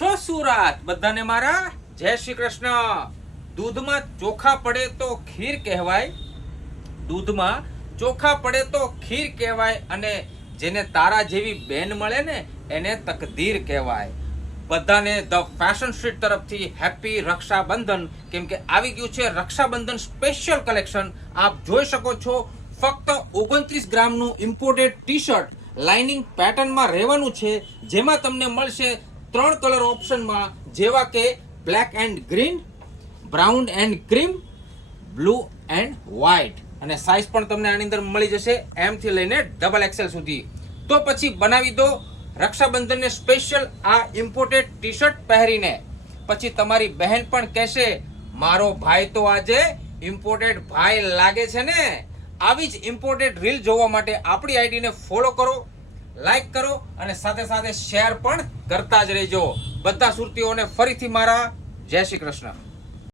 છો સુરત બધાને મારા જય શ્રી કૃષ્ણ। દૂધમાં ચોખા પડે તો ખીર કહેવાય, દૂધમાં ચોખા પડે તો ખીર કહેવાય, અને જેને તારા જેવી બેન મળે ને એને તકદીર કહેવાય। બધાને ધ ફેશન સ્ટ્રીટ તરફથી હેપી રક્ષાબંધન, કેમ કે આવી ગયું છે રક્ષાબંધન સ્પેશિયલ કલેક્શન। આપ જોઈ શકો છો ફક્ત 29 ગ્રામનું ઇમ્પોર્ટેડ ટી શર્ટ લાઇનિંગ પેટર્નમાં રહેવાનું છે, જેમાં તમને મળશે 3 કલર ઓપ્શનમાં, જેવા કે black and green, brown and cream, blue and white, અને સાઇઝ પણ તમને આની અંદર મળી જશે M થી લઈને XXL સુધી। તો પછી બનાવી દો રક્ષાબંધનને સ્પેશિયલ આ ઇમ્પોર્ટેડ ટી શર્ટ પહેરીને। પછી તમારી બહેન પણ કહેશે મારો ભાઈ તો આજે ઇમ્પોર્ટેડ ભાઈ લાગે છે ને। આવી જ ઇમ્પોર્ટેડ રીલ જોવા માટે આપણી આઈડીને ફોલો કરો, લાઈક કરો અને સાથે સાથે શેર પણ કરતા જ રહેજો। બધા સુરતીઓને ફરીથી મારા જય શ્રી કૃષ્ણ।